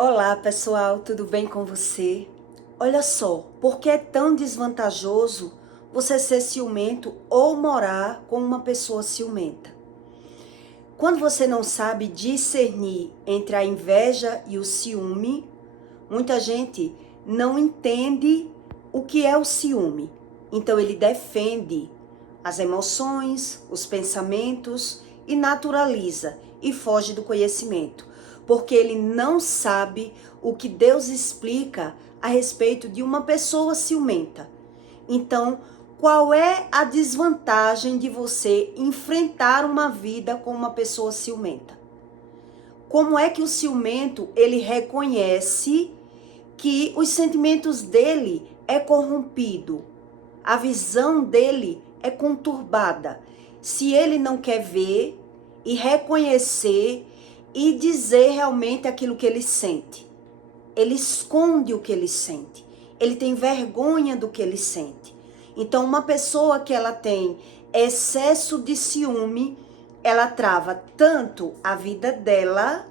Olá pessoal, tudo bem com você? Olha só, por que é tão desvantajoso você ser ciumento ou morar com uma pessoa ciumenta? Quando você não sabe discernir entre a inveja e o ciúme, muita gente não entende o que é o ciúme. Então ele defende as emoções, os pensamentos e naturaliza e foge do conhecimento, porque ele não sabe o que Deus explica a respeito de uma pessoa ciumenta. Então, qual é a desvantagem de você enfrentar uma vida com uma pessoa ciumenta? Como é que o ciumento, ele reconhece que os sentimentos dele é corrompido, a visão dele é conturbada? Se ele não quer ver e reconhecer e dizer realmente aquilo que ele sente. Ele esconde o que ele sente. Ele tem vergonha do que ele sente. Então, uma pessoa que ela tem excesso de ciúme, ela trava tanto a vida dela,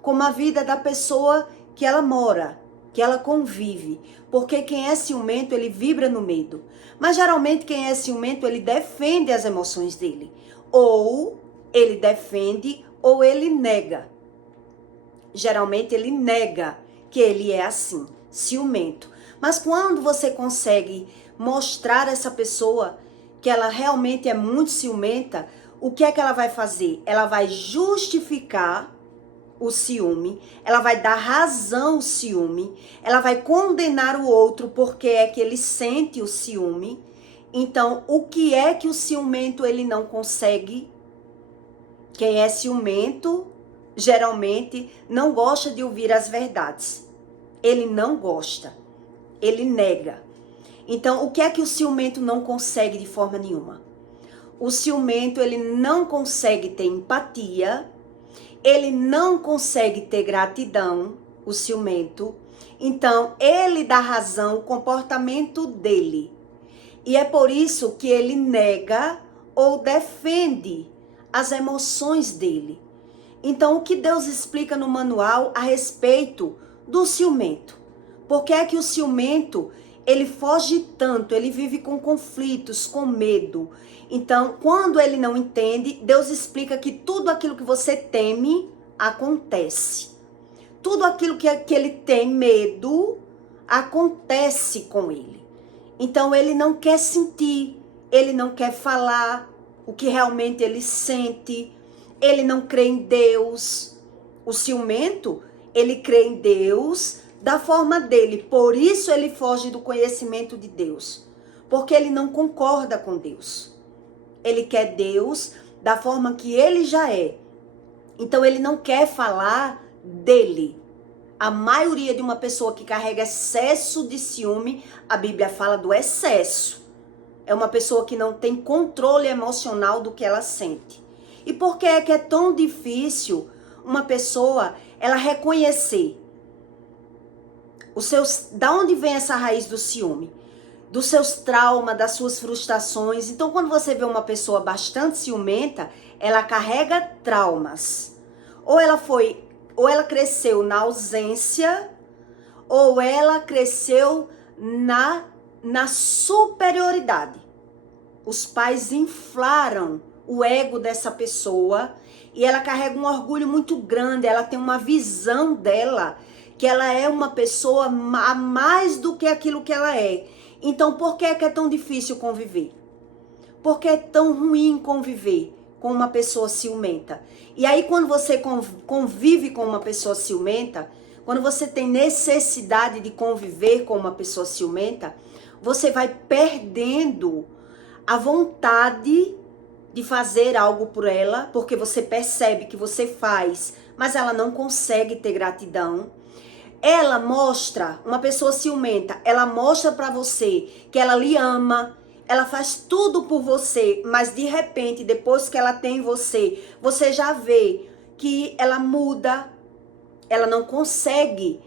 como a vida da pessoa que ela mora, que ela convive. Porque quem é ciumento, ele vibra no medo. Mas geralmente quem é ciumento, ele defende as emoções dele. Ou ele defende ou ele nega. Geralmente ele nega que ele é assim, ciumento. Mas quando você consegue mostrar a essa pessoa que ela realmente é muito ciumenta, o que é que ela vai fazer? Ela vai justificar o ciúme, ela vai dar razão ao ciúme, ela vai condenar o outro porque é que ele sente o ciúme. Então, o que é que o ciumento ele não consegue? Quem é ciumento, geralmente, não gosta de ouvir as verdades. Ele não gosta, ele nega. Então, o que é que o ciumento não consegue de forma nenhuma? O ciumento, ele não consegue ter empatia, ele não consegue ter gratidão, o ciumento. Então, ele dá razão ao comportamento dele. E é por isso que ele nega ou defende as emoções dele. Então, o que Deus explica no manual a respeito do ciumento? Por que é que o ciumento, ele foge tanto, ele vive com conflitos, com medo? Então, quando ele não entende, Deus explica que tudo aquilo que você teme, acontece. Tudo aquilo que ele tem medo, acontece com ele. Então, ele não quer sentir, ele não quer falar o que realmente ele sente, ele não crê em Deus. O ciumento, ele crê em Deus da forma dele, por isso ele foge do conhecimento de Deus, porque ele não concorda com Deus. Ele quer Deus da forma que ele já é. Então ele não quer falar dele. A maioria de uma pessoa que carrega excesso de ciúme, a Bíblia fala do excesso. É uma pessoa que não tem controle emocional do que ela sente. E por que é tão difícil uma pessoa ela reconhecer da onde vem essa raiz do ciúme? Dos seus traumas, das suas frustrações. Então, quando você vê uma pessoa bastante ciumenta, ela carrega traumas. Ou ela cresceu na ausência, ou ela cresceu na superioridade. Os pais inflaram o ego dessa pessoa e ela carrega um orgulho muito grande, ela tem uma visão dela, que ela é uma pessoa a mais do que aquilo que ela é. Então, por que é tão difícil conviver? Por que é tão ruim conviver com uma pessoa ciumenta? E aí, quando você convive com uma pessoa ciumenta, quando você tem necessidade de conviver com uma pessoa ciumenta, você vai perdendo a vontade de fazer algo por ela, porque você percebe que você faz, mas ela não consegue ter gratidão. Ela mostra, uma pessoa ciumenta, ela mostra pra você que ela lhe ama, ela faz tudo por você, mas de repente, depois que ela tem você, você já vê que ela muda, ela não consegue,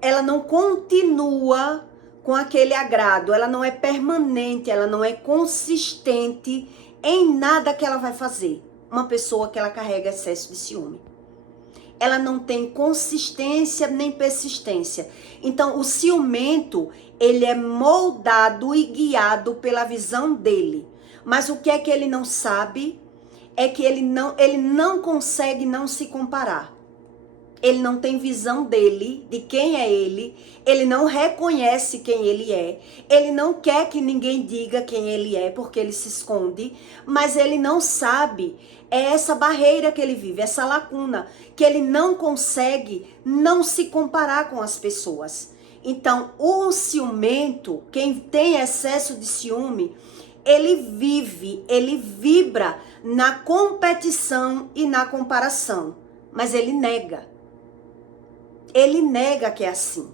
ela não continua com aquele agrado, ela não é permanente, ela não é consistente em nada que ela vai fazer. Uma pessoa que ela carrega excesso de ciúme. ela não tem consistência nem persistência. Então, o ciumento, ele é moldado e guiado pela visão dele. Mas o que é que ele não sabe? É que ele não consegue não se comparar. Ele não tem visão dele, de quem é ele não reconhece quem ele não quer que ninguém diga quem ele é, porque ele se esconde, mas ele não sabe, é essa barreira que ele vive, essa lacuna, que ele não consegue não se comparar com as pessoas. Então, o ciumento, quem tem excesso de ciúme, ele vibra na competição e na comparação, mas ele nega. Ele nega que é assim.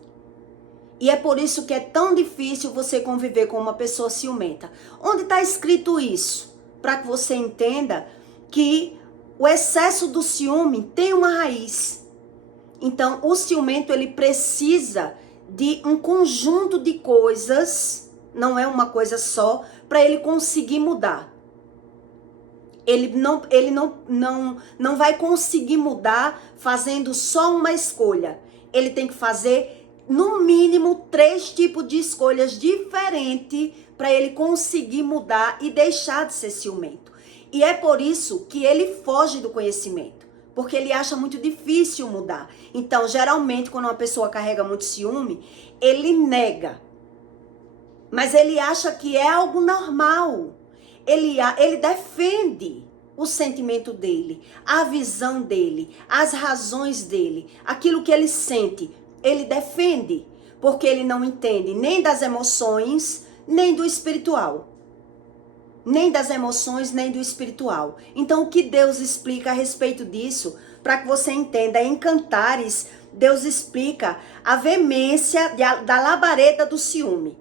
E é por isso que é tão difícil você conviver com uma pessoa ciumenta. Onde está escrito isso? Para que você entenda que o excesso do ciúme tem uma raiz. Então, o ciumento, ele precisa de um conjunto de coisas, não é uma coisa só, para ele conseguir mudar. Ele não vai conseguir mudar fazendo só uma escolha. Ele tem que fazer, no mínimo, 3 tipos de escolhas diferentes para ele conseguir mudar e deixar de ser ciumento. E é por isso que ele foge do conhecimento, porque ele acha muito difícil mudar. Então, geralmente, quando uma pessoa carrega muito ciúme, ele nega. Mas ele acha que é algo normal. Ele defende o sentimento dele, a visão dele, as razões dele, aquilo que ele sente, ele defende, porque ele não entende nem das emoções, nem do espiritual. Nem das emoções, nem do espiritual. Então, o que Deus explica a respeito disso, para que você entenda, em Cantares, Deus explica a veemência da labareda do ciúme.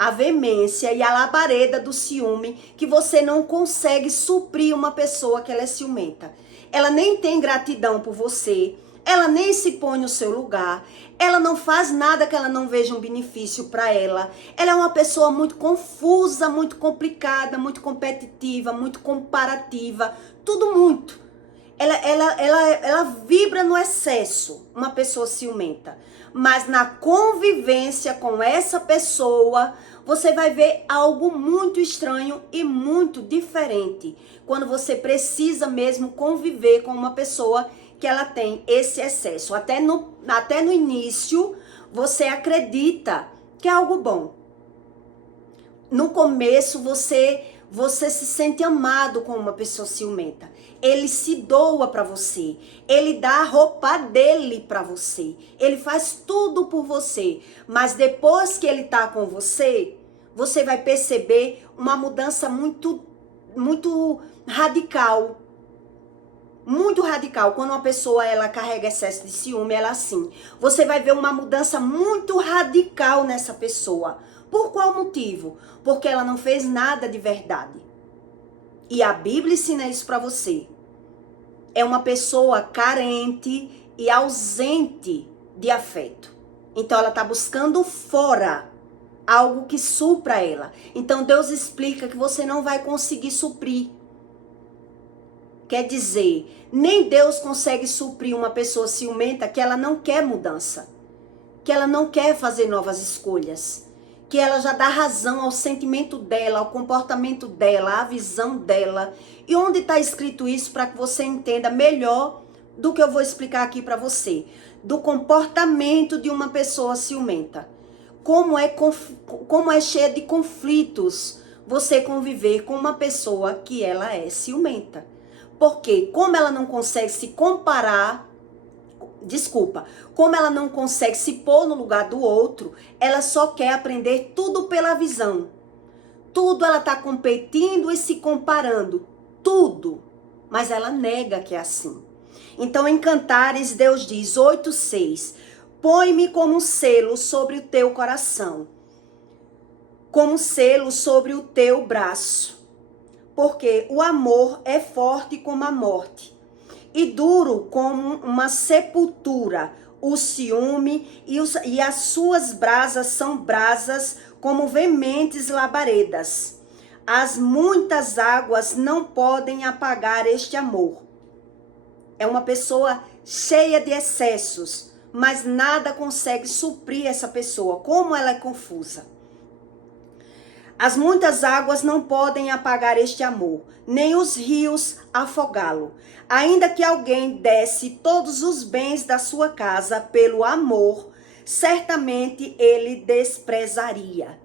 A veemência e a labareda do ciúme, que você não consegue suprir uma pessoa que ela é ciumenta. Ela nem tem gratidão por você, ela nem se põe no seu lugar, ela não faz nada que ela não veja um benefício para ela. Ela é uma pessoa muito confusa, muito complicada, muito competitiva, muito comparativa, tudo muito. Ela vibra no excesso, uma pessoa ciumenta. Mas na convivência com essa pessoa, você vai ver algo muito estranho e muito diferente. Quando você precisa mesmo conviver com uma pessoa que ela tem esse excesso. Até no início, você acredita que é algo bom. No começo, você se sente amado com uma pessoa ciumenta. Ele se doa para você. Ele dá a roupa dele para você. Ele faz tudo por você. Mas depois que ele tá com você, você vai perceber uma mudança muito, muito radical. Muito radical. Quando uma pessoa ela carrega excesso de ciúme, ela assim. Você vai ver uma mudança muito radical nessa pessoa. Por qual motivo? Porque ela não fez nada de verdade. E a Bíblia ensina isso para você. É uma pessoa carente e ausente de afeto. Então ela está buscando fora algo que supra ela. Então Deus explica que você não vai conseguir suprir. Quer dizer, nem Deus consegue suprir uma pessoa ciumenta que ela não quer mudança. Que ela não quer fazer novas escolhas. Que ela já dá razão ao sentimento dela, ao comportamento dela, à visão dela. E onde está escrito isso para que você entenda melhor do que eu vou explicar aqui para você? Do comportamento de uma pessoa ciumenta. Como é cheia de conflitos você conviver com uma pessoa que ela é ciumenta. Porque como ela não consegue se comparar, como ela não consegue se pôr no lugar do outro, ela só quer aprender tudo pela visão. Tudo ela está competindo e se comparando. Tudo. Mas ela nega que é assim. Então em Cantares Deus diz 8:6. Põe-me como um selo sobre o teu coração. Como um selo sobre o teu braço. Porque o amor é forte como a morte. E duro como uma sepultura. O ciúme e as suas brasas são brasas como veementes labaredas. As muitas águas não podem apagar este amor. É uma pessoa cheia de excessos, mas nada consegue suprir essa pessoa. Como ela é confusa. As muitas águas não podem apagar este amor, nem os rios afogá-lo. Ainda que alguém desse todos os bens da sua casa pelo amor, certamente ele desprezaria.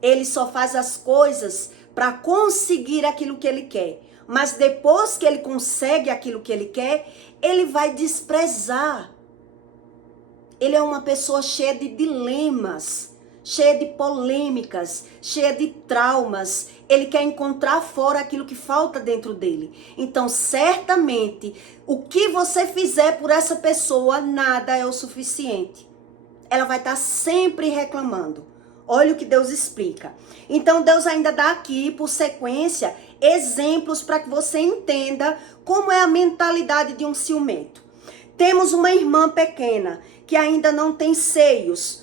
Ele só faz as coisas para conseguir aquilo que ele quer. Mas depois que ele consegue aquilo que ele quer, ele vai desprezar. Ele é uma pessoa cheia de dilemas, cheia de polêmicas, cheia de traumas. Ele quer encontrar fora aquilo que falta dentro dele. Então, certamente, o que você fizer por essa pessoa, nada é o suficiente. Ela vai estar sempre reclamando. Olha o que Deus explica. Então, Deus ainda dá aqui, por sequência, exemplos para que você entenda como é a mentalidade de um ciumento. Temos uma irmã pequena que ainda não tem seios.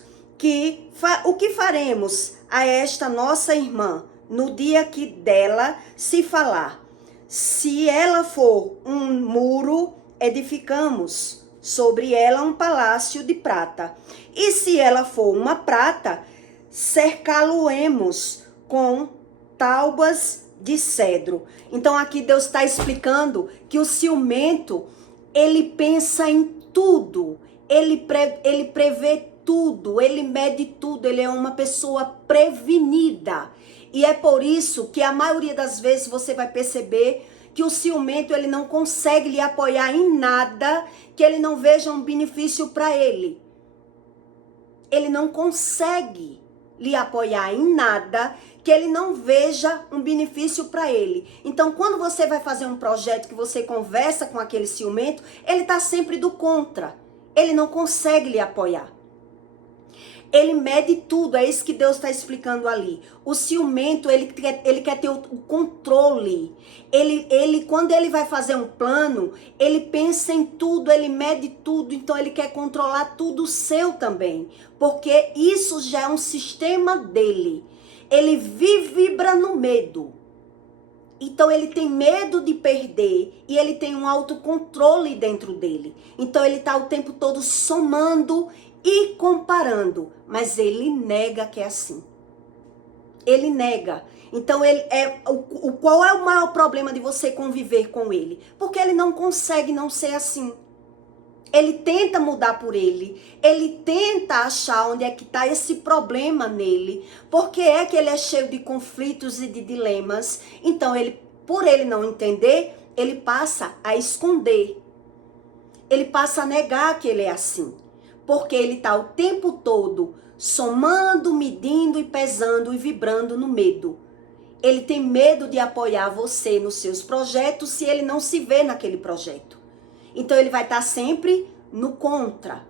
O que faremos a esta nossa irmã no dia que dela se falar? Se ela for um muro, edificamos sobre ela um palácio de prata. E se ela for uma prata, cercá-lo-emos com taubas de cedro. Então aqui Deus está explicando que o ciumento, ele pensa em tudo, ele prevê tudo, ele mede tudo, ele é uma pessoa prevenida. E é por isso que a maioria das vezes você vai perceber que o ciumento, ele não consegue lhe apoiar em nada que ele não veja um benefício para ele. Ele não consegue lhe apoiar em nada que ele não veja um benefício para ele. Então, quando você vai fazer um projeto que você conversa com aquele ciumento, ele está sempre do contra. Ele não consegue lhe apoiar. Ele mede tudo, é isso que Deus está explicando ali. O ciumento, ele quer ter o controle. Quando ele vai fazer um plano, ele pensa em tudo, ele mede tudo, então ele quer controlar tudo seu também. Porque isso já é um sistema dele. Ele vibra no medo. Então ele tem medo de perder e ele tem um autocontrole dentro dele. Então ele está o tempo todo somando e comparando, mas ele nega que é assim. Ele nega. Então qual é o maior problema de você conviver com ele? Porque ele não consegue não ser assim. Ele tenta mudar por ele tenta achar onde é que está esse problema nele, porque é que ele é cheio de conflitos e de dilemas. Então por ele não entender, ele passa a esconder, ele passa a negar que ele é assim, porque ele está o tempo todo somando, medindo e pesando e vibrando no medo. Ele tem medo de apoiar você nos seus projetos se ele não se vê naquele projeto. Então ele vai estar sempre no contra.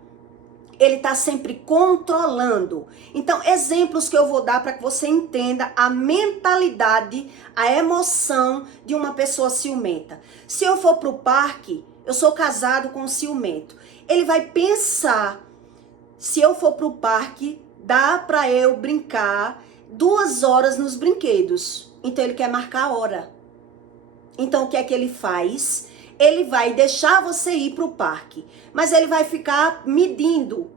Ele está sempre controlando. Então, exemplos que eu vou dar para que você entenda a mentalidade, a emoção de uma pessoa ciumenta. Se eu for para o parque, eu sou casado com um ciumento. Ele vai pensar, se eu for para o parque, dá para eu brincar 2 horas nos brinquedos. Então ele quer marcar a hora. Então o que é que ele faz? Ele vai deixar você ir para o parque, mas ele vai ficar medindo.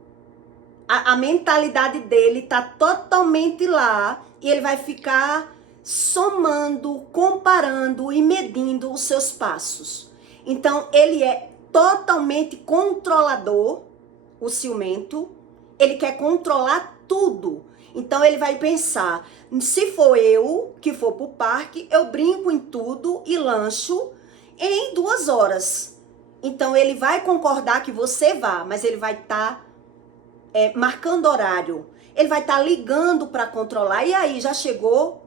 A mentalidade dele está totalmente lá e ele vai ficar somando, comparando e medindo os seus passos. Então ele é totalmente controlador, o ciumento. Ele quer controlar tudo. Então ele vai pensar, se for eu que for para o parque, eu brinco em tudo e lancho em 2 horas. Então ele vai concordar que você vá, mas ele vai estar marcando horário. Ele vai estar ligando para controlar. E aí, já chegou?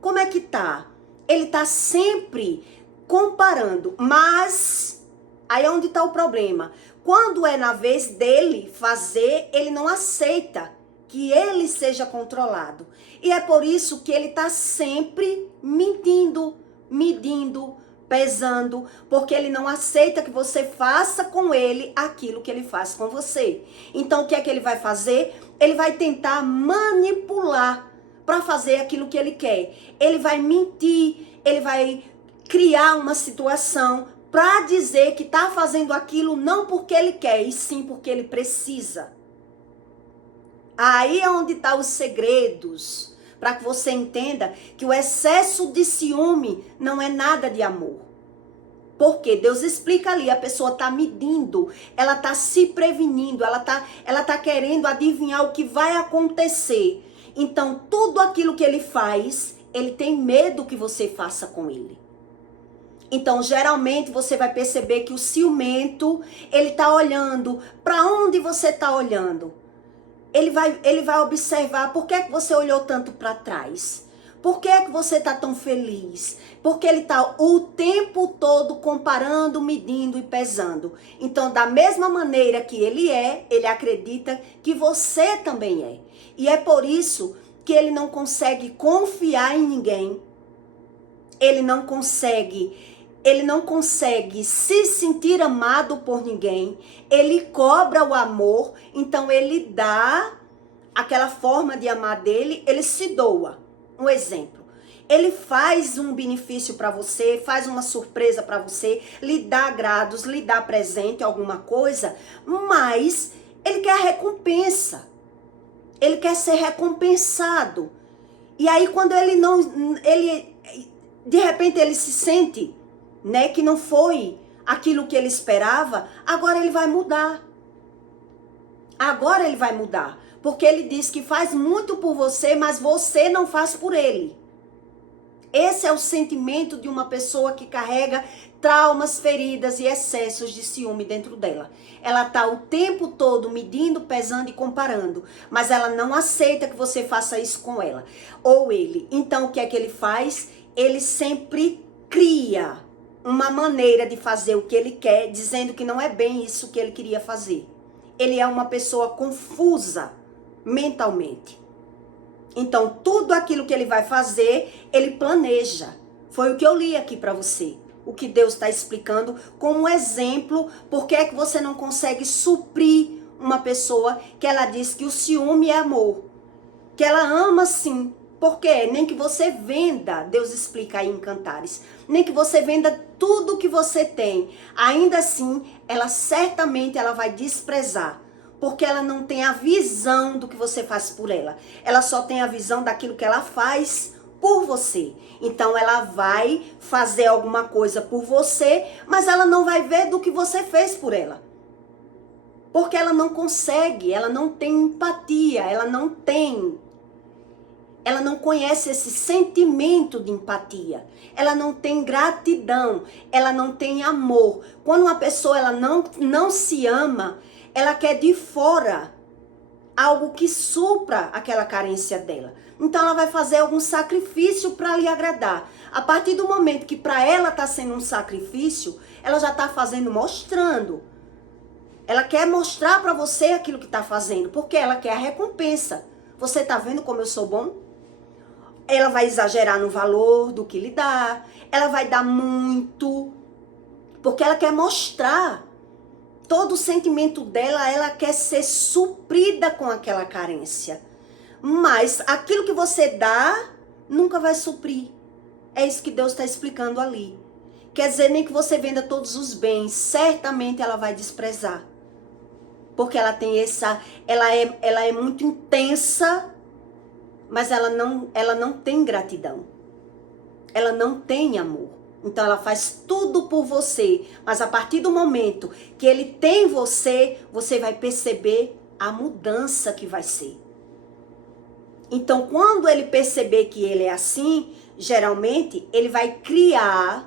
Como é que tá? Ele tá sempre comparando, mas aí é onde está o problema. Quando é na vez dele fazer, ele não aceita que ele seja controlado. E é por isso que ele está sempre mentindo, medindo, pesando, porque ele não aceita que você faça com ele aquilo que ele faz com você. Então o que é que ele vai fazer? Ele vai tentar manipular para fazer aquilo que ele quer. Ele vai mentir, ele vai criar uma situação para dizer que está fazendo aquilo não porque ele quer, e sim porque ele precisa. Aí é onde estão os segredos, para que você entenda que o excesso de ciúme não é nada de amor. Porque Deus explica ali, a pessoa está medindo, ela está se prevenindo, ela tá querendo adivinhar o que vai acontecer. Então, tudo aquilo que ele faz, ele tem medo que você faça com ele. Então, geralmente, você vai perceber que o ciumento, ele tá olhando. Para onde você tá olhando? Ele vai observar por que é que você olhou tanto para trás. Por que é que você tá tão feliz? Porque ele tá o tempo todo comparando, medindo e pesando. Então, da mesma maneira que ele acredita que você também é. E é por isso que ele não consegue confiar em ninguém. Ele não consegue se sentir amado por ninguém. Ele cobra o amor, então ele dá aquela forma de amar dele, ele se doa. Um exemplo, ele faz um benefício para você, faz uma surpresa para você, lhe dá agrados, lhe dá presente, alguma coisa, mas ele quer a recompensa. Ele quer ser recompensado. E aí quando de repente ele se sente, né, que não foi aquilo que ele esperava, agora ele vai mudar. Agora ele vai mudar. Porque ele diz que faz muito por você, mas você não faz por ele. Esse é o sentimento de uma pessoa que carrega traumas, feridas e excessos de ciúme dentro dela. Ela está o tempo todo medindo, pesando e comparando, mas ela não aceita que você faça isso com ela ou ele. Então o que é que ele faz? Ele sempre cria uma maneira de fazer o que ele quer, dizendo que não é bem isso que ele queria fazer. Ele é uma pessoa confusa mentalmente. Então, tudo aquilo que ele vai fazer, ele planeja. Foi o que eu li aqui para você. O que Deus está explicando como exemplo, porque é que você não consegue suprir uma pessoa que ela diz que o ciúme é amor. Que ela ama sim. Porque nem que você venda, Deus explica aí em Cantares, nem que você venda tudo que você tem, ainda assim, ela certamente vai desprezar. Porque ela não tem a visão do que você faz por ela. Ela só tem a visão daquilo que ela faz por você. Então ela vai fazer alguma coisa por você, mas ela não vai ver do que você fez por ela. Porque ela não consegue, ela não tem empatia, ela não conhece esse sentimento de empatia. Ela não tem gratidão, ela não tem amor. Quando uma pessoa ela não se ama, ela quer de fora algo que supra aquela carência dela. Então ela vai fazer algum sacrifício para lhe agradar. A partir do momento que para ela está sendo um sacrifício, ela já está fazendo, mostrando. Ela quer mostrar para você aquilo que está fazendo, porque ela quer a recompensa. Você está vendo como eu sou bom? Ela vai exagerar no valor do que lhe dá. Ela vai dar muito, porque ela quer mostrar. Todo o sentimento dela, ela quer ser suprida com aquela carência. Mas aquilo que você dá, nunca vai suprir. É isso que Deus está explicando ali. Quer dizer, nem que você venda todos os bens, certamente ela vai desprezar. Porque ela tem ela é muito intensa, mas ela não tem gratidão. Ela não tem amor. Então ela faz tudo por você, mas a partir do momento que ele tem você, você vai perceber a mudança que vai ser. Então quando ele perceber que ele é assim, geralmente ele vai criar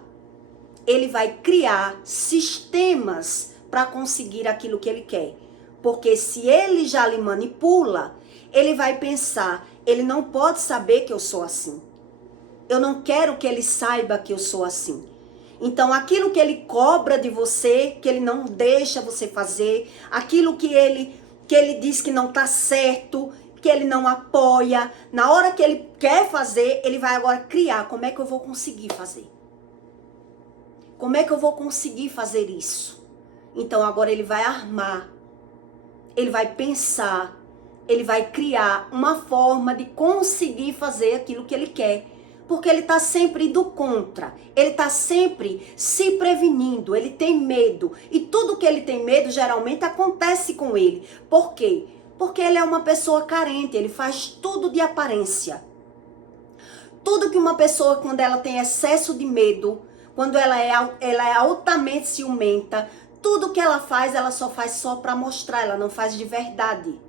sistemas para conseguir aquilo que ele quer. Porque se ele já lhe manipula, ele vai pensar, ele não pode saber que eu sou assim. Eu não quero que ele saiba que eu sou assim. Então, aquilo que ele cobra de você, que ele não deixa você fazer, aquilo que ele diz que não está certo, que ele não apoia, na hora que ele quer fazer, ele vai agora criar. Como é que eu vou conseguir fazer? Como é que eu vou conseguir fazer isso? Então, agora ele vai armar, ele vai pensar, ele vai criar uma forma de conseguir fazer aquilo que ele quer. Porque ele está sempre indo contra, ele está sempre se prevenindo, ele tem medo. E tudo que ele tem medo geralmente acontece com ele. Por quê? Porque ele é uma pessoa carente, ele faz tudo de aparência. Tudo que uma pessoa, quando ela tem excesso de medo, quando ela é altamente ciumenta, tudo que ela só faz só para mostrar, ela não faz de verdade.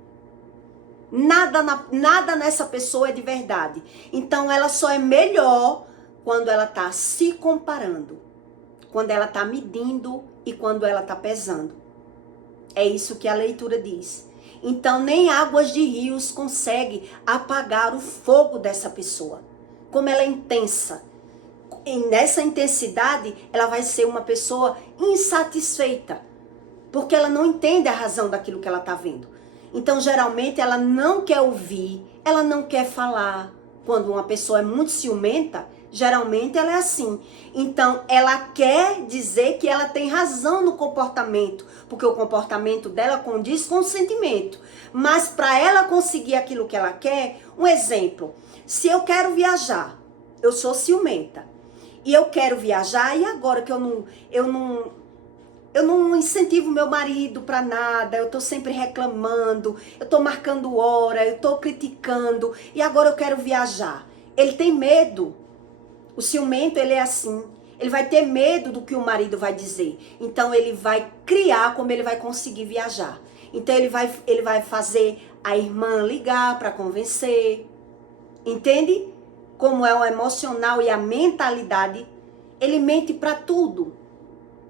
Nada nessa pessoa é de verdade. Então ela só é melhor quando ela está se comparando, quando ela está medindo e quando ela está pesando. É isso que a leitura diz. Então nem águas de rios consegue apagar o fogo dessa pessoa. Como ela é intensa. E nessa intensidade, ela vai ser uma pessoa insatisfeita. Porque ela não entende a razão daquilo que ela está vendo. Então, geralmente, ela não quer ouvir, ela não quer falar. Quando uma pessoa é muito ciumenta, geralmente ela é assim. Então, ela quer dizer que ela tem razão no comportamento, porque o comportamento dela condiz com o sentimento. Mas para ela conseguir aquilo que ela quer, um exemplo, se eu quero viajar, eu sou ciumenta, e eu quero viajar, e agora que eu não incentivo meu marido para nada, eu tô sempre reclamando, eu tô marcando hora, eu tô criticando, e agora eu quero viajar. Ele tem medo. O ciumento, ele é assim. Ele vai ter medo do que o marido vai dizer. Então ele vai criar como ele vai conseguir viajar. Então ele vai fazer a irmã ligar para convencer. Entende? Como é o emocional e a mentalidade. Ele mente para tudo.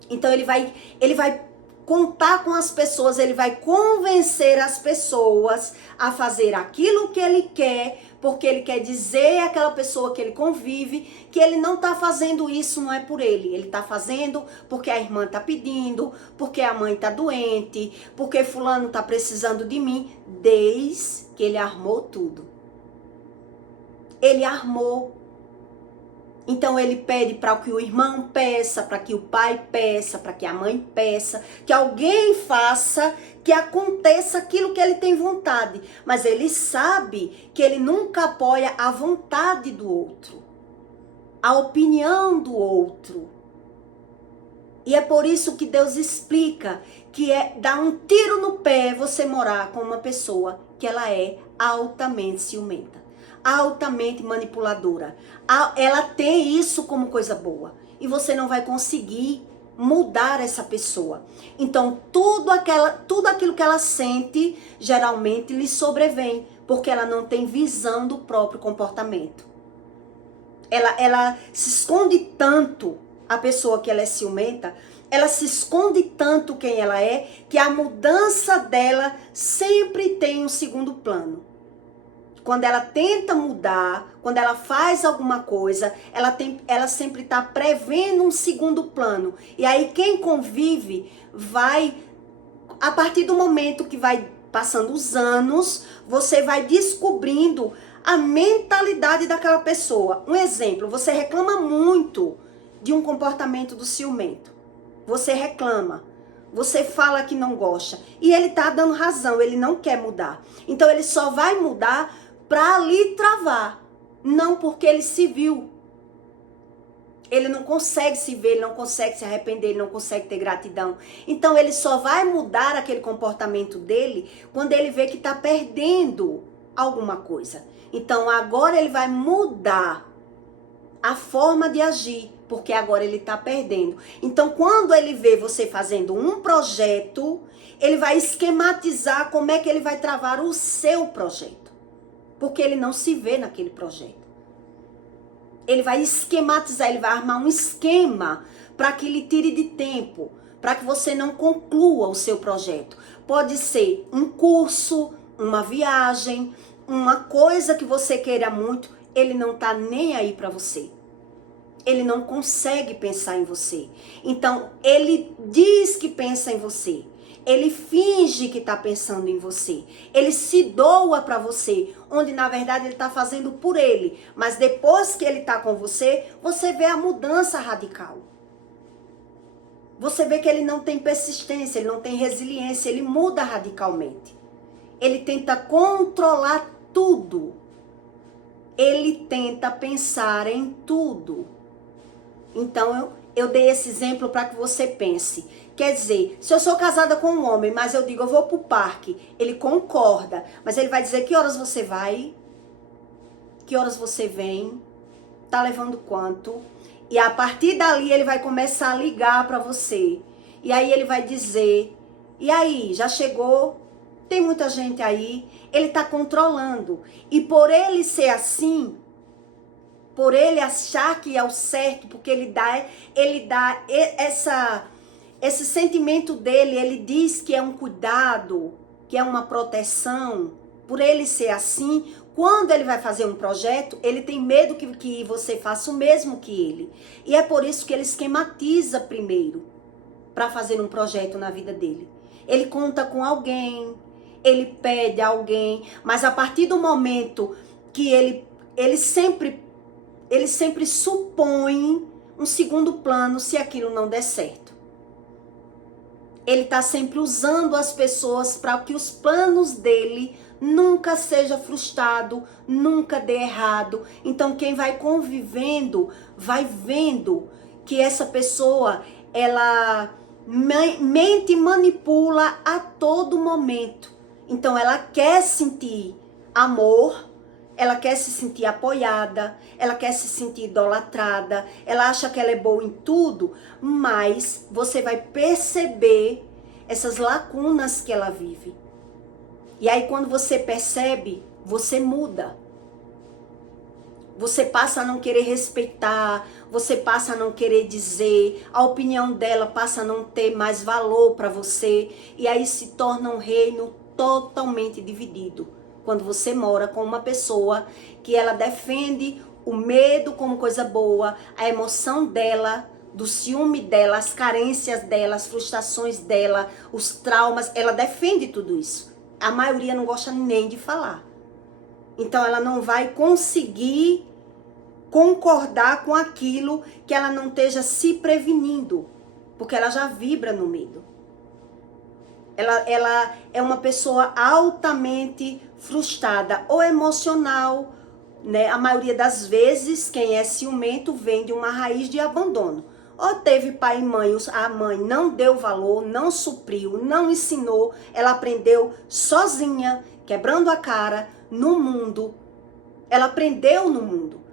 Então ele vai contar com as pessoas, ele vai convencer as pessoas a fazer aquilo que ele quer, porque ele quer dizer àquela pessoa que ele convive que ele não está fazendo isso, não é por ele está fazendo porque a irmã está pedindo, porque a mãe está doente, porque fulano está precisando de mim, desde que ele armou tudo. Ele armou. Então ele pede para que o irmão peça, para que o pai peça, para que a mãe peça, que alguém faça, que aconteça aquilo que ele tem vontade. Mas ele sabe que ele nunca apoia a vontade do outro, a opinião do outro. E é por isso que Deus explica que é dar um tiro no pé você morar com uma pessoa que ela é altamente ciumenta, altamente manipuladora. Ela tem isso como coisa boa. E você não vai conseguir mudar essa pessoa. Então, tudo aquilo que ela sente, geralmente lhe sobrevém. Porque ela não tem visão do próprio comportamento. Ela se esconde tanto, a pessoa que ela é ciumenta, ela se esconde tanto quem ela é, que a mudança dela sempre tem um segundo plano. Quando ela tenta mudar, quando ela faz alguma coisa, ela sempre está prevendo um segundo plano. E aí quem convive vai, a partir do momento que vai passando os anos, você vai descobrindo a mentalidade daquela pessoa. Um exemplo, você reclama muito de um comportamento do ciumento. Você reclama. Você fala que não gosta. E ele está dando razão, ele não quer mudar. Então ele só vai mudar para lhe travar, não porque ele se viu. Ele não consegue se ver, ele não consegue se arrepender, ele não consegue ter gratidão. Então ele só vai mudar aquele comportamento dele quando ele vê que está perdendo alguma coisa. Então agora ele vai mudar a forma de agir, porque agora ele está perdendo. Então quando ele vê você fazendo um projeto, ele vai esquematizar como é que ele vai travar o seu projeto. Porque ele não se vê naquele projeto. Ele vai esquematizar, ele vai armar um esquema para que lhe tire de tempo, para que você não conclua o seu projeto. Pode ser um curso, uma viagem, uma coisa que você queira muito, ele não está nem aí para você. Ele não consegue pensar em você. Então, ele diz que pensa em você. Ele finge que está pensando em você. Ele se doa para você, onde na verdade ele está fazendo por ele. Mas depois que ele está com você, você vê a mudança radical. Você vê que ele não tem persistência, ele não tem resiliência, ele muda radicalmente. Ele tenta controlar tudo. ele tenta pensar em tudo. Então, eu dei esse exemplo para que você pense. Quer dizer, se eu sou casada com um homem, mas eu digo, eu vou pro parque, ele concorda, mas ele vai dizer, que horas você vai? Que horas você vem? Tá levando quanto? E a partir dali, ele vai começar a ligar para você. E aí ele vai dizer, e aí, já chegou? Tem muita gente aí? Ele tá controlando. E por ele ser assim, por ele achar que é o certo, porque ele dá esse sentimento dele, ele diz que é um cuidado, que é uma proteção. Por ele ser assim, quando ele vai fazer um projeto, ele tem medo que você faça o mesmo que ele. E é por isso que ele esquematiza primeiro para fazer um projeto na vida dele. Ele conta com alguém, ele pede a alguém, mas a partir do momento que ele sempre supõe um segundo plano se aquilo não der certo. Ele está sempre usando as pessoas para que os planos dele nunca seja frustrado, nunca dê errado. Então quem vai convivendo, vai vendo que essa pessoa, ela mente e manipula a todo momento. Então ela quer sentir amor, ela quer se sentir apoiada, ela quer se sentir idolatrada, ela acha que ela é boa em tudo, mas você vai perceber essas lacunas que ela vive. E aí quando você percebe, você muda. Você passa a não querer respeitar, você passa a não querer dizer, a opinião dela passa a não ter mais valor para você, e aí se torna um reino totalmente dividido. Quando você mora com uma pessoa que ela defende o medo como coisa boa, a emoção dela, do ciúme dela, as carências dela, as frustrações dela, os traumas, ela defende tudo isso. A maioria não gosta nem de falar. Então ela não vai conseguir concordar com aquilo que ela não esteja se prevenindo, porque ela já vibra no medo. Ela é uma pessoa altamente frustrada ou emocional, né? A maioria das vezes, quem é ciumento vem de uma raiz de abandono. Ou teve pai e mãe, a mãe não deu valor, não supriu, não ensinou, ela aprendeu sozinha, quebrando a cara no mundo. Ela aprendeu no mundo.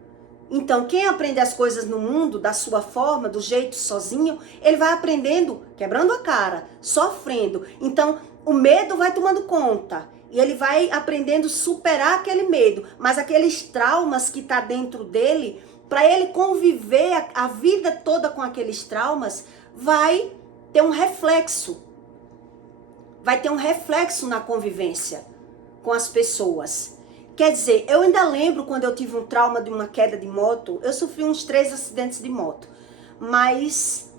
Então, quem aprende as coisas no mundo, da sua forma, do jeito sozinho, ele vai aprendendo, quebrando a cara, sofrendo. Então, o medo vai tomando conta. E ele vai aprendendo a superar aquele medo. Mas aqueles traumas que tá dentro dele, para ele conviver a vida toda com aqueles traumas, vai ter um reflexo. Vai ter um reflexo na convivência com as pessoas. Quer dizer, eu ainda lembro quando eu tive um trauma de uma queda de moto, eu sofri uns 3 acidentes de moto, mas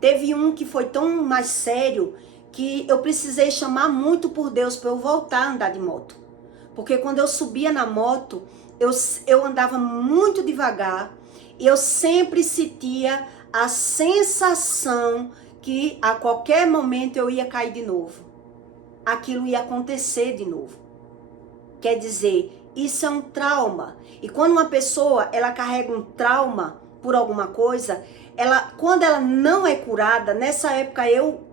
teve um que foi tão mais sério que eu precisei chamar muito por Deus para eu voltar a andar de moto. Porque quando eu subia na moto, eu andava muito devagar e eu sempre sentia a sensação que a qualquer momento eu ia cair de novo. Aquilo ia acontecer de novo. Quer dizer, isso é um trauma. E quando uma pessoa, ela carrega um trauma por alguma coisa, quando ela não é curada, nessa época eu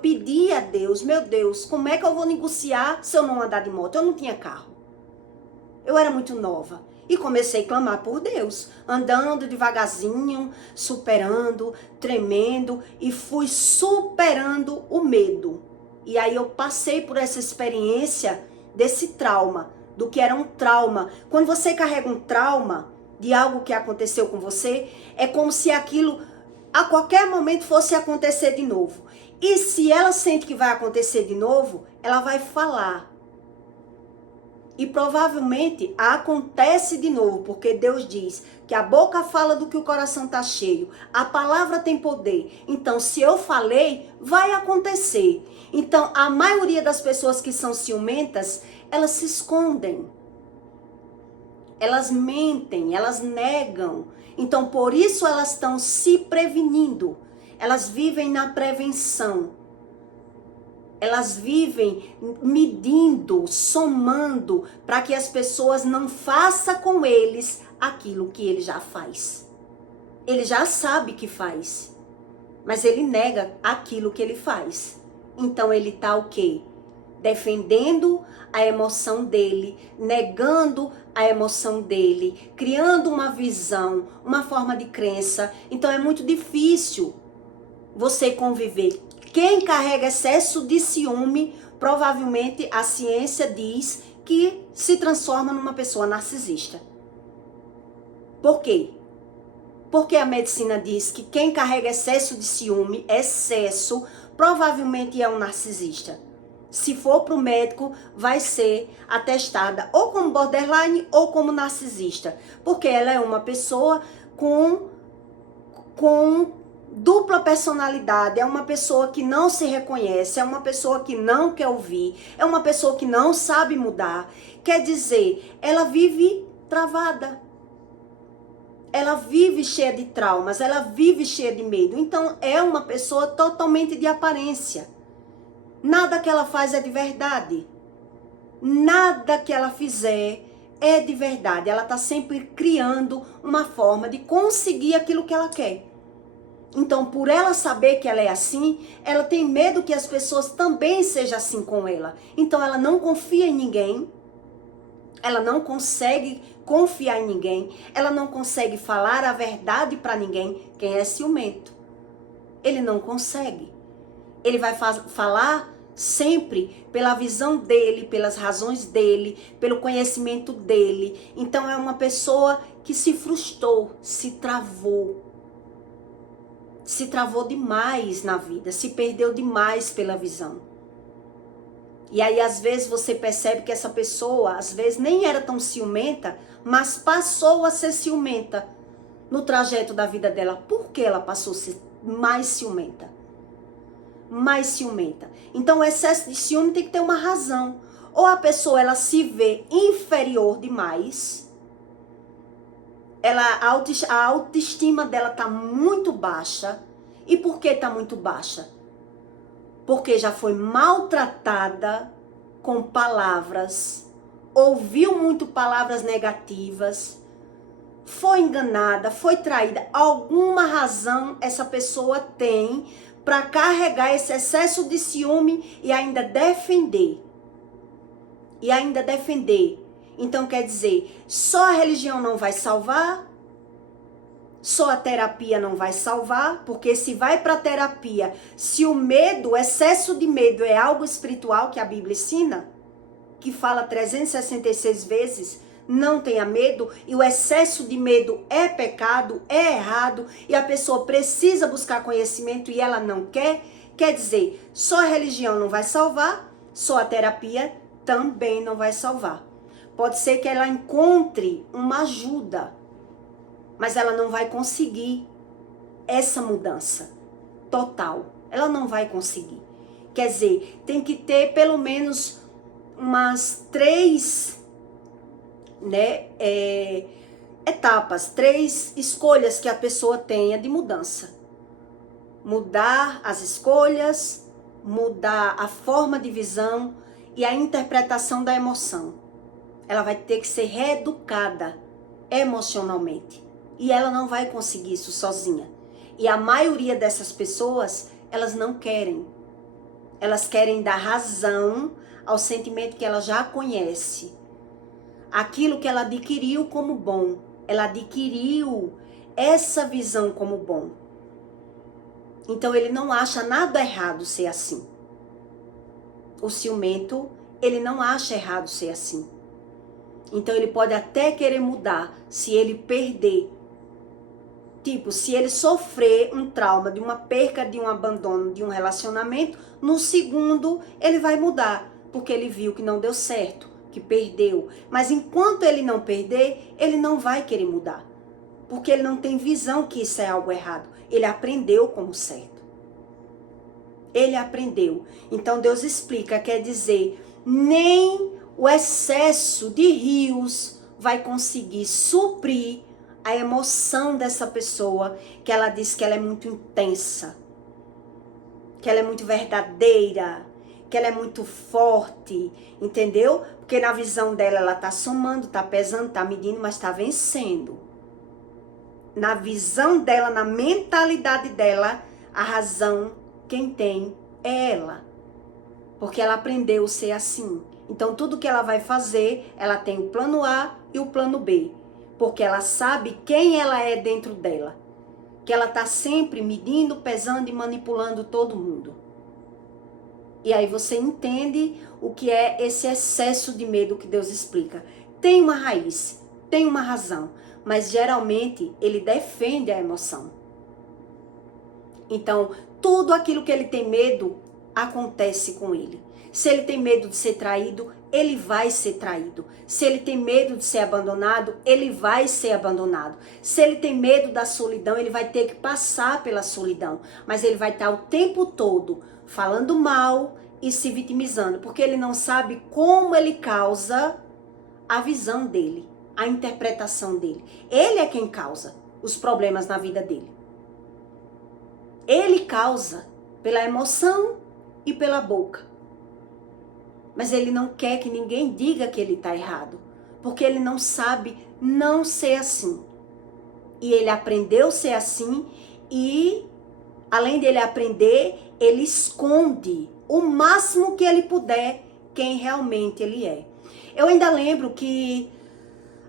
pedi a Deus, meu Deus, como é que eu vou negociar se eu não andar de moto? Eu não tinha carro. Eu era muito nova. E comecei a clamar por Deus, andando devagarzinho, superando, tremendo, e fui superando o medo. E aí eu passei por essa experiência desse trauma, do que era um trauma. Quando você carrega um trauma de algo que aconteceu com você, é como se aquilo a qualquer momento fosse acontecer de novo. E se ela sente que vai acontecer de novo, ela vai falar. E provavelmente acontece de novo, porque Deus diz que a boca fala do que o coração está cheio. A palavra tem poder. Então, se eu falei, vai acontecer. Então, a maioria das pessoas que são ciumentas, elas se escondem. Elas mentem, elas negam. Então, por isso elas estão se prevenindo. Elas vivem na prevenção. Elas vivem medindo, somando, para que as pessoas não façam com eles aquilo que ele já faz. Ele já sabe que faz, mas ele nega aquilo que ele faz. Então ele tá o quê? Defendendo a emoção dele, negando a emoção dele, criando uma visão, uma forma de crença. Então é muito difícil você conviver. Quem carrega excesso de ciúme, provavelmente a ciência diz que se transforma numa pessoa narcisista. Por quê? Porque a medicina diz que quem carrega excesso de ciúme, excesso, provavelmente é um narcisista. Se for para o médico, vai ser atestada ou como borderline ou como narcisista. Porque ela é uma pessoa com dupla personalidade, é uma pessoa que não se reconhece, é uma pessoa que não quer ouvir, é uma pessoa que não sabe mudar. Quer dizer, ela vive travada. Ela vive cheia de traumas, ela vive cheia de medo. Então é uma pessoa totalmente de aparência. Nada que ela faz é de verdade. Nada que ela fizer é de verdade. Ela está sempre criando uma forma de conseguir aquilo que ela quer. Então, por ela saber que ela é assim, ela tem medo que as pessoas também sejam assim com ela. Então, ela não confia em ninguém. Ela não consegue confiar em ninguém. Ela não consegue falar a verdade para ninguém. Quem é ciumento? Ele não consegue. Ele vai falar sempre pela visão dele, pelas razões dele, pelo conhecimento dele. Então, é uma pessoa que se frustrou, se travou. Se travou demais na vida, se perdeu demais pela visão. E aí, às vezes, você percebe que essa pessoa, às vezes, nem era tão ciumenta, mas passou a ser ciumenta no trajeto da vida dela. Por que ela passou a ser mais ciumenta? Mais ciumenta. Então, o excesso de ciúme tem que ter uma razão. Ou a pessoa, ela se vê inferior demais, a autoestima dela tá muito baixa. E por que tá muito baixa? Porque já foi maltratada com palavras, ouviu muito palavras negativas, foi enganada, foi traída. Alguma razão essa pessoa tem para carregar esse excesso de ciúme e ainda defender. Então, quer dizer, só a religião não vai salvar, só a terapia não vai salvar, porque se vai para a terapia, se o medo, o excesso de medo é algo espiritual que a Bíblia ensina, que fala 366 vezes, não tenha medo, e o excesso de medo é pecado, é errado, e a pessoa precisa buscar conhecimento e ela não quer, quer dizer, só a religião não vai salvar, só a terapia também não vai salvar. Pode ser que ela encontre uma ajuda, mas ela não vai conseguir essa mudança total. Ela não vai conseguir. Quer dizer, tem que ter pelo menos umas 3, etapas, 3 escolhas que a pessoa tenha de mudança. Mudar as escolhas, mudar a forma de visão e a interpretação da emoção. Ela vai ter que ser reeducada emocionalmente. E ela não vai conseguir isso sozinha. E a maioria dessas pessoas, elas não querem. Elas querem dar razão ao sentimento que ela já conhece. Aquilo que ela adquiriu como bom. Ela adquiriu essa visão como bom. Então ele não acha nada errado ser assim. O ciumento, ele não acha errado ser assim. Então ele pode até querer mudar se ele perder. Tipo, se ele sofrer um trauma de uma perca, de um abandono, de um relacionamento, no segundo ele vai mudar, porque ele viu que não deu certo, que perdeu. Mas enquanto ele não perder, ele não vai querer mudar, porque ele não tem visão que isso é algo errado. Ele aprendeu como certo. Ele aprendeu. Então Deus explica, quer dizer, nem o excesso de rios vai conseguir suprir a emoção dessa pessoa, que ela diz que ela é muito intensa, que ela é muito verdadeira, que ela é muito forte, entendeu? Porque na visão dela, ela tá somando, tá pesando, tá medindo, mas tá vencendo. Na visão dela, na mentalidade dela, a razão, quem tem é ela. Porque ela aprendeu a ser assim. Então, tudo que ela vai fazer, ela tem o plano A e o plano B. Porque ela sabe quem ela é dentro dela. Que ela tá sempre medindo, pesando e manipulando todo mundo. E aí você entende o que é esse excesso de medo que Deus explica. Tem uma raiz, tem uma razão, mas geralmente ele defende a emoção. Então, tudo aquilo que ele tem medo acontece com ele. Se ele tem medo de ser traído, ele vai ser traído. Se ele tem medo de ser abandonado, ele vai ser abandonado. Se ele tem medo da solidão, ele vai ter que passar pela solidão. Mas ele vai estar o tempo todo falando mal e se vitimizando, porque ele não sabe como ele causa a visão dele, a interpretação dele. Ele é quem causa os problemas na vida dele. Ele causa pela emoção e pela boca. Mas ele não quer que ninguém diga que ele está errado, porque ele não sabe não ser assim. E ele aprendeu a ser assim e, além dele aprender, ele esconde o máximo que ele puder quem realmente ele é. Eu ainda lembro que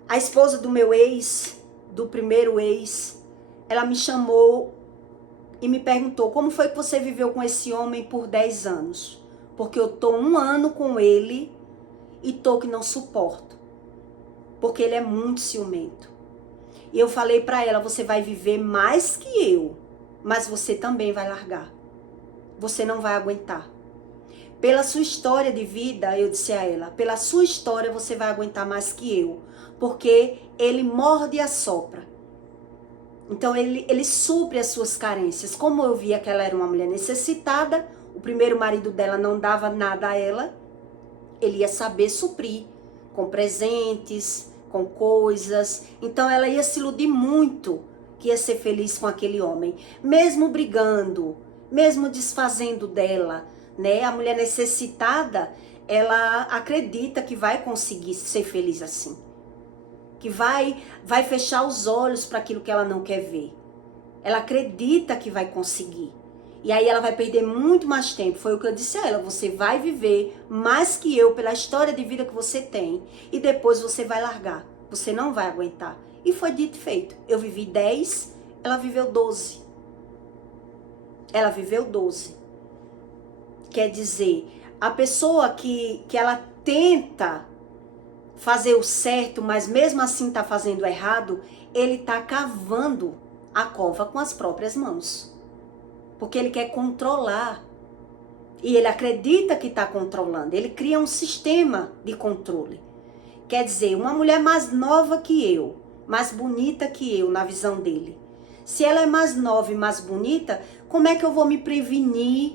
a esposa do meu ex, do primeiro ex, ela me chamou e me perguntou: como foi que você viveu com esse homem por 10 anos? Porque eu tô 1 ano com ele e tô que não suporto. Porque ele é muito ciumento. E eu falei pra ela: você vai viver mais que eu, mas você também vai largar. Você não vai aguentar. Pela sua história de vida, eu disse a ela, pela sua história você vai aguentar mais que eu. Porque ele morde e assopra. Então ele supre as suas carências. Como eu via que ela era uma mulher necessitada, o primeiro marido dela não dava nada a ela, ele ia saber suprir com presentes, com coisas. Então ela ia se iludir muito que ia ser feliz com aquele homem. Mesmo brigando, mesmo desfazendo dela, né? A mulher necessitada, ela acredita que vai conseguir ser feliz assim. Que vai fechar os olhos para aquilo que ela não quer ver. Ela acredita que vai conseguir. E aí ela vai perder muito mais tempo. Foi o que eu disse a ela: você vai viver mais que eu pela história de vida que você tem. E depois você vai largar. Você não vai aguentar. E foi dito e feito. Eu vivi 10, ela viveu 12. Ela viveu 12. Quer dizer, a pessoa que ela tenta fazer o certo, mas mesmo assim tá fazendo errado, ele tá cavando a cova com as próprias mãos. Porque ele quer controlar. E ele acredita que está controlando. Ele cria um sistema de controle. Quer dizer, uma mulher mais nova que eu, mais bonita que eu, na visão dele. Se ela é mais nova e mais bonita, como é que eu vou me prevenir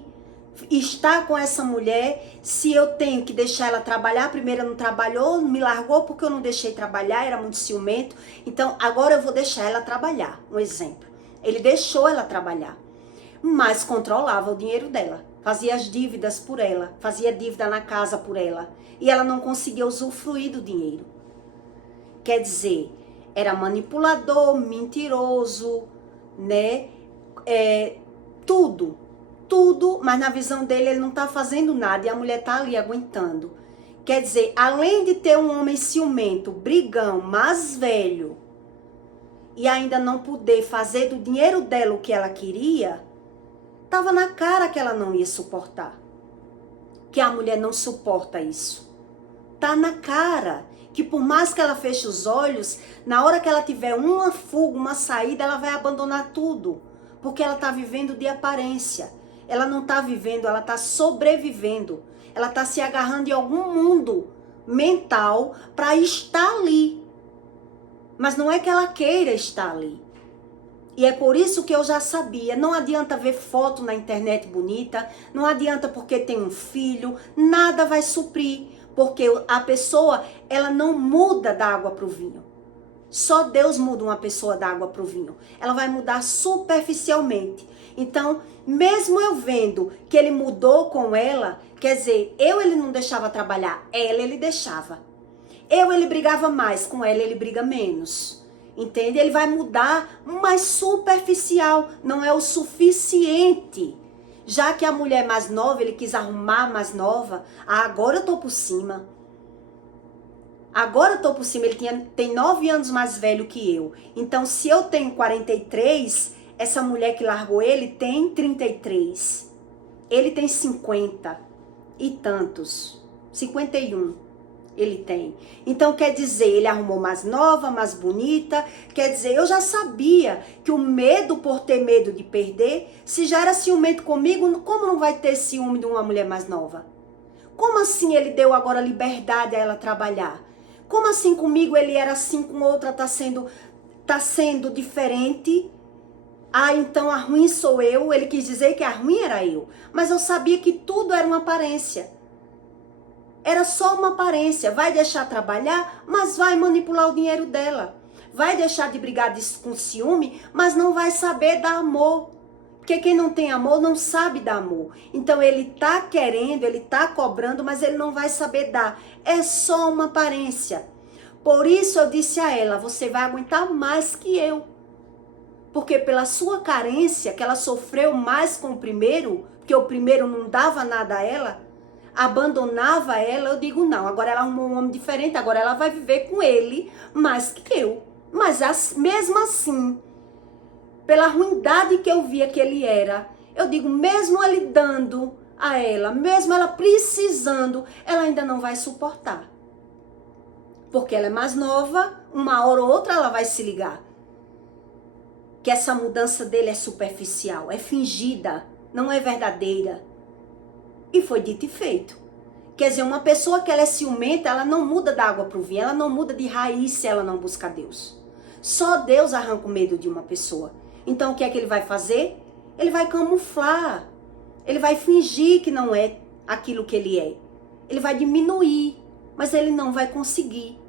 estar com essa mulher se eu tenho que deixar ela trabalhar? Primeiro, ela não trabalhou, me largou porque eu não deixei trabalhar, era muito ciumento. Então, agora eu vou deixar ela trabalhar. Um exemplo. Ele deixou ela trabalhar, mas controlava o dinheiro dela, fazia as dívidas por ela, fazia dívida na casa por ela, e ela não conseguia usufruir do dinheiro. Quer dizer, era manipulador, mentiroso, né? Tudo, mas na visão dele ele não tá fazendo nada e a mulher tá ali aguentando. Quer dizer, além de ter um homem ciumento, brigão, mais velho, e ainda não poder fazer do dinheiro dela o que ela queria, tava na cara que ela não ia suportar. Que a mulher não suporta isso. Tá na cara que por mais que ela feche os olhos, na hora que ela tiver uma fuga, uma saída, ela vai abandonar tudo. Porque ela tá vivendo de aparência. Ela não tá vivendo, ela tá sobrevivendo. Ela tá se agarrando em algum mundo mental para estar ali. Mas não é que ela queira estar ali. E é por isso que eu já sabia, não adianta ver foto na internet bonita, não adianta porque tem um filho, nada vai suprir, porque a pessoa, ela não muda da água para o vinho. Só Deus muda uma pessoa da água para o vinho. Ela vai mudar superficialmente. Então, mesmo eu vendo que ele mudou com ela, quer dizer, ele não deixava trabalhar, ele deixava. Ele brigava mais, com ela ele briga menos. Entende? Ele vai mudar, mas superficial, não é o suficiente. Já que a mulher mais nova, ele quis arrumar mais nova, agora eu tô por cima. Agora eu tô por cima, ele tem 9 anos mais velho que eu. Então, se eu tenho 43, essa mulher que largou ele tem 33. Ele tem 50 e tantos. 51 ele tem. Então, quer dizer, ele arrumou mais nova, mais bonita. Quer dizer, eu já sabia que o medo por ter medo de perder, se já era ciumento comigo, como não vai ter ciúme de uma mulher mais nova? Como assim ele deu agora liberdade a ela trabalhar? Como assim comigo ele era assim, com outra tá sendo diferente? Ah, então a ruim sou eu. Ele quis dizer que a ruim era eu. Mas eu sabia que tudo era uma aparência. Era só uma aparência. Vai deixar trabalhar, mas vai manipular o dinheiro dela. Vai deixar de brigar com ciúme, mas não vai saber dar amor. Porque quem não tem amor não sabe dar amor. Então ele tá querendo, ele tá cobrando, mas ele não vai saber dar. É só uma aparência. Por isso eu disse a ela, você vai aguentar mais que eu. Porque pela sua carência, que ela sofreu mais com o primeiro, porque o primeiro não dava nada a ela, abandonava ela, eu digo não, agora ela arrumou um homem diferente, agora ela vai viver com ele mais que eu. Mas mesmo assim, pela ruindade que eu via que ele era, eu digo, mesmo ele dando a ela, mesmo ela precisando, ela ainda não vai suportar. Porque ela é mais nova, uma hora ou outra ela vai se ligar. Que essa mudança dele é superficial, é fingida, não é verdadeira. E foi dito e feito. Quer dizer, uma pessoa que ela é ciumenta, ela não muda da água para o vinho, ela não muda de raiz se ela não buscar Deus. Só Deus arranca o medo de uma pessoa. Então o que é que ele vai fazer? Ele vai camuflar. Ele vai fingir que não é aquilo que ele é. Ele vai diminuir, mas ele não vai conseguir.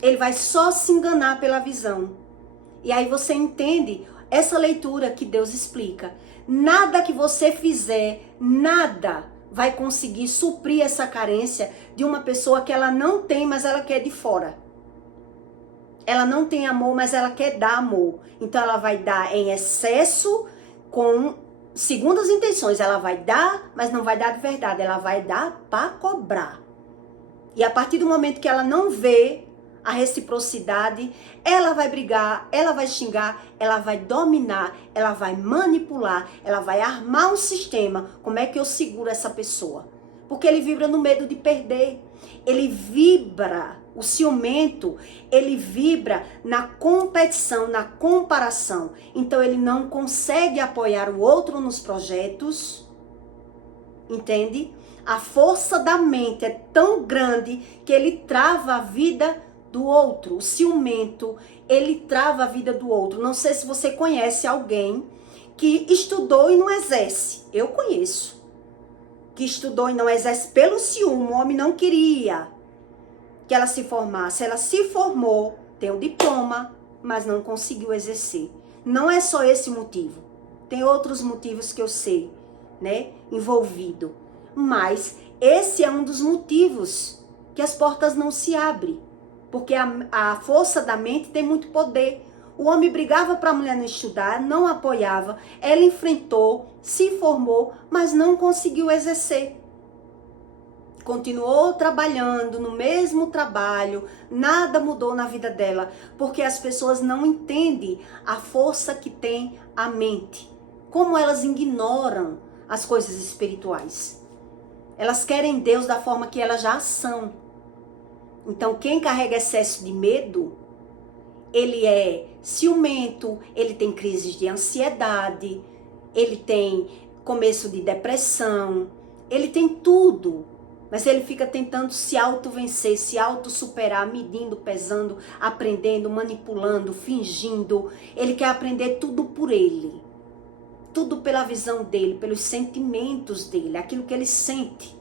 Ele vai só se enganar pela visão. E aí você entende essa leitura que Deus explica. Nada que você fizer, nada vai conseguir suprir essa carência de uma pessoa que ela não tem, mas ela quer de fora. Ela não tem amor, mas ela quer dar amor. Então ela vai dar em excesso, segundo as intenções. Ela vai dar, mas não vai dar de verdade. Ela vai dar para cobrar. E a partir do momento que ela não vê a reciprocidade, ela vai brigar, ela vai xingar, ela vai dominar, ela vai manipular, ela vai armar um sistema. Como é que eu seguro essa pessoa? Porque ele vibra no medo de perder. Ele vibra, o ciumento, ele vibra na competição, na comparação. Então ele não consegue apoiar o outro nos projetos, entende? A força da mente é tão grande que ele trava a vida do outro. O ciumento, ele trava a vida do outro. Não sei se você conhece alguém que estudou e não exerce. Eu conheço. Que estudou e não exerce pelo ciúme. O homem não queria que ela se formasse. Ela se formou, tem um diploma, mas não conseguiu exercer. Não é só esse motivo. Tem outros motivos que eu sei, né? Envolvido. Mas esse é um dos motivos que as portas não se abrem. Porque a força da mente tem muito poder. O homem brigava para a mulher não estudar, não apoiava. Ela enfrentou, se formou, mas não conseguiu exercer. Continuou trabalhando no mesmo trabalho, nada mudou na vida dela. Porque as pessoas não entendem a força que tem a mente. Como elas ignoram as coisas espirituais. Elas querem Deus da forma que elas já são. Então, quem carrega excesso de medo, ele é ciumento, ele tem crises de ansiedade, ele tem começo de depressão, ele tem tudo. Mas ele fica tentando se auto-vencer, se auto-superar, medindo, pesando, aprendendo, manipulando, fingindo. Ele quer aprender tudo por ele. Tudo pela visão dele, pelos sentimentos dele, aquilo que ele sente.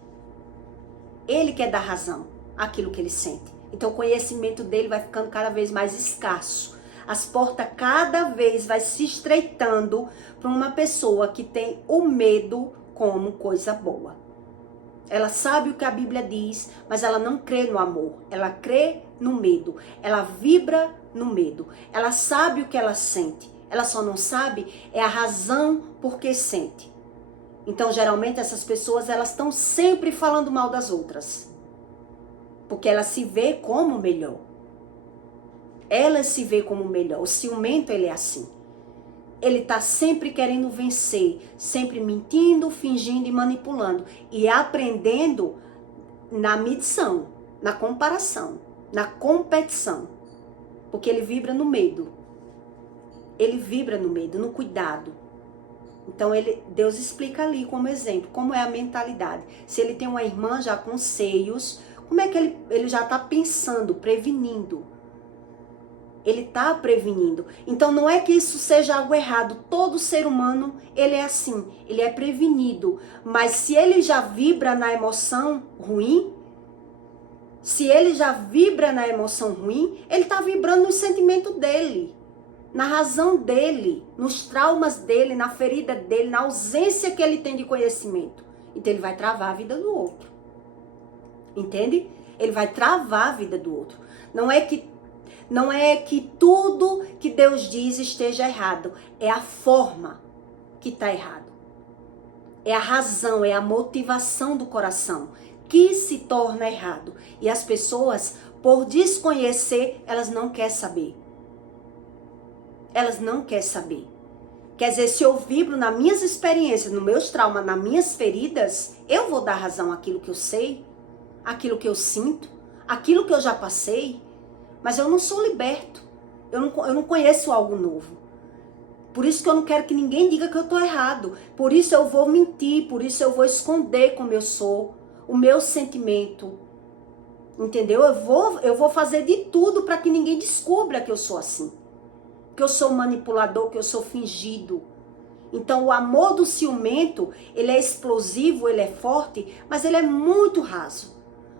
Ele quer dar razão àquilo que ele sente. Então o conhecimento dele vai ficando cada vez mais escasso. As portas cada vez vai se estreitando para uma pessoa que tem o medo como coisa boa. Ela sabe o que a Bíblia diz, mas ela não crê no amor. Ela crê no medo. Ela vibra no medo. Ela sabe o que ela sente. Ela só não sabe a razão por que sente. Então, geralmente, essas pessoas, elas estão sempre falando mal das outras. Porque ela se vê como melhor. Ela se vê como melhor. O ciumento, ele é assim. Ele tá sempre querendo vencer, sempre mentindo, fingindo e manipulando. E aprendendo na medição, na comparação, na competição. Porque ele vibra no medo. Ele vibra no medo, no cuidado. Então Deus explica ali como exemplo, como é a mentalidade. Se ele tem uma irmã já com seios, como é que ele já está pensando, prevenindo? Ele está prevenindo. Então não é que isso seja algo errado. Todo ser humano, ele é assim. Ele é prevenido. Mas se ele já vibra na emoção ruim, ele está vibrando no sentimento dele. Na razão dele, nos traumas dele, na ferida dele, na ausência que ele tem de conhecimento. Então ele vai travar a vida do outro. Entende? Ele vai travar a vida do outro. Não é que tudo que Deus diz esteja errado. É a forma que está errado. É a razão, é a motivação do coração que se torna errado. E as pessoas, por desconhecer, elas não querem saber. Elas não querem saber. Quer dizer, se eu vibro nas minhas experiências, nos meus traumas, nas minhas feridas, eu vou dar razão àquilo que eu sei, àquilo que eu sinto, àquilo que eu já passei. Mas eu não sou liberto. Eu não conheço algo novo. Por isso que eu não quero que ninguém diga que eu estou errado. Por isso eu vou mentir, por isso eu vou esconder como eu sou, o meu sentimento. Entendeu? Eu vou fazer de tudo para que ninguém descubra que eu sou assim. Que eu sou manipulador, que eu sou fingido. Então o amor do ciumento, ele é explosivo, ele é forte, mas ele é muito raso,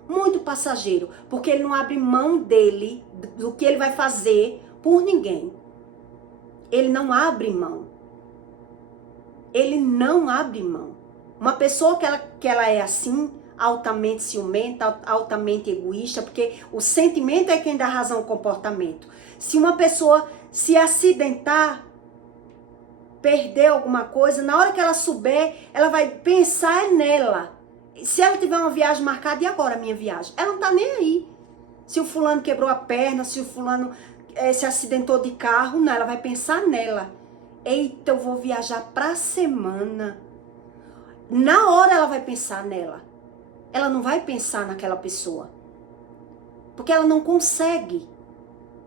muito passageiro, porque ele não abre mão dele, do que ele vai fazer por ninguém. Ele não abre mão. Ele não abre mão. Uma pessoa que ela é assim, altamente ciumenta, altamente egoísta, porque o sentimento é quem dá razão ao comportamento. Se uma pessoa se acidentar, perder alguma coisa, na hora que ela souber, ela vai pensar nela. Se ela tiver uma viagem marcada, e agora a minha viagem? Ela não tá nem aí. Se o fulano quebrou a perna, se o fulano se acidentou de carro, não, ela vai pensar nela. Eita, eu vou viajar pra semana. Na hora ela vai pensar nela. Ela não vai pensar naquela pessoa. Porque ela não consegue.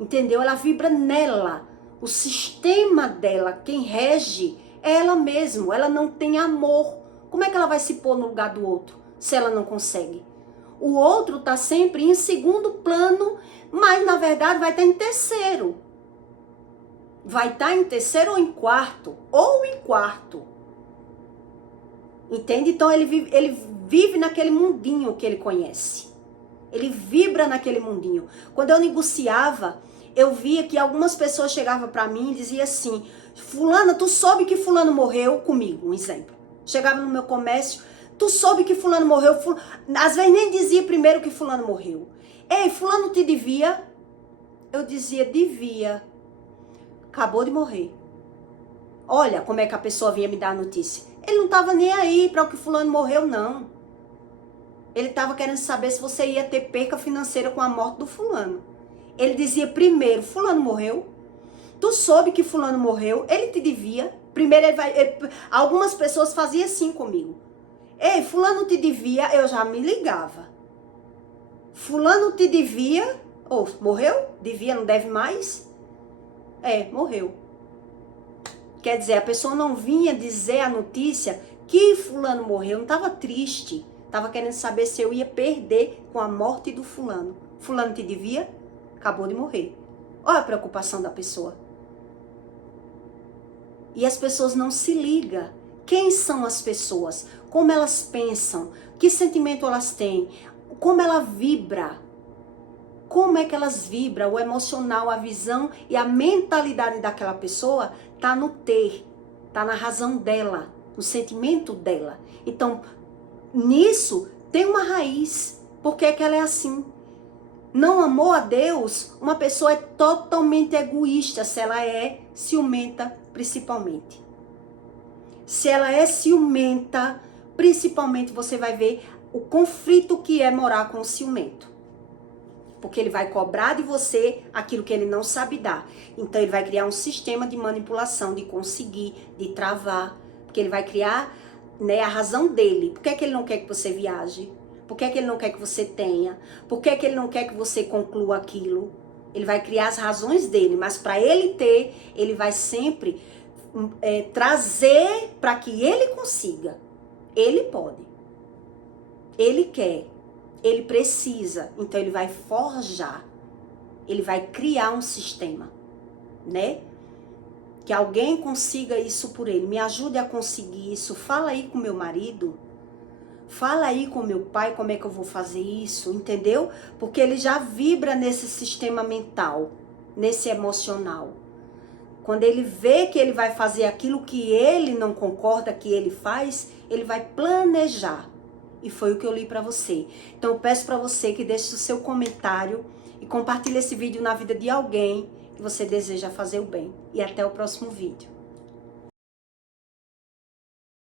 Entendeu? Ela vibra nela. O sistema dela, quem rege, é ela mesma. Ela não tem amor. Como é que ela vai se pôr no lugar do outro, se ela não consegue? O outro está sempre em segundo plano, mas na verdade vai estar em terceiro. Vai estar em terceiro ou em quarto. Entende? Então ele vive naquele mundinho que ele conhece. Ele vibra naquele mundinho. Quando eu negociava, eu via que algumas pessoas chegavam para mim e diziam assim: fulana, tu soube que fulano morreu comigo? Um exemplo. Chegava no meu comércio, tu soube que fulano morreu? Às vezes nem dizia primeiro que fulano morreu. Ei, fulano te devia? Eu dizia, devia. Acabou de morrer. Olha como é que a pessoa vinha me dar a notícia. Ele não estava nem aí para o que fulano morreu, não. Ele estava querendo saber se você ia ter perca financeira com a morte do fulano. Ele dizia primeiro, fulano morreu. Tu soube que fulano morreu, ele te devia. Primeiro algumas pessoas faziam assim comigo. Ei, fulano te devia, eu já me ligava. Fulano te devia, morreu? Devia, não deve mais? Morreu. Quer dizer, a pessoa não vinha dizer a notícia que fulano morreu, não estava triste. Estava querendo saber se eu ia perder com a morte do fulano. Fulano te devia? Acabou de morrer. Olha a preocupação da pessoa. E as pessoas não se ligam. Quem são as pessoas? Como elas pensam? Que sentimento elas têm? Como ela vibra? como é que elas vibram, o emocional, a visão e a mentalidade daquela pessoa tá no ter, tá na razão dela, no sentimento dela. Então, nisso tem uma raiz. Por que que ela é assim? Não amou a Deus, uma pessoa é totalmente egoísta se ela é ciumenta, principalmente. Se ela é ciumenta, principalmente você vai ver o conflito que é morar com o ciumento. Porque ele vai cobrar de você aquilo que ele não sabe dar. Então ele vai criar um sistema de manipulação, de conseguir, de travar. Porque ele vai criar, né, a razão dele. Por que é que ele não quer que você viaje? Por que é que ele não quer que você tenha? Por que é que ele não quer que você conclua aquilo? Ele vai criar as razões dele, mas para ele ter, ele vai sempre trazer para que ele consiga. Ele pode. Ele quer. Ele precisa. Então ele vai forjar. Ele vai criar um sistema, né? Que alguém consiga isso por ele. Me ajude a conseguir isso. Fala aí com meu marido. Fala aí com meu pai como é que eu vou fazer isso, entendeu? Porque ele já vibra nesse sistema mental, nesse emocional. Quando ele vê que ele vai fazer aquilo que ele não concorda que ele faz, ele vai planejar. E foi o que eu li para você. Então eu peço para você que deixe o seu comentário e compartilhe esse vídeo na vida de alguém que você deseja fazer o bem. E até o próximo vídeo.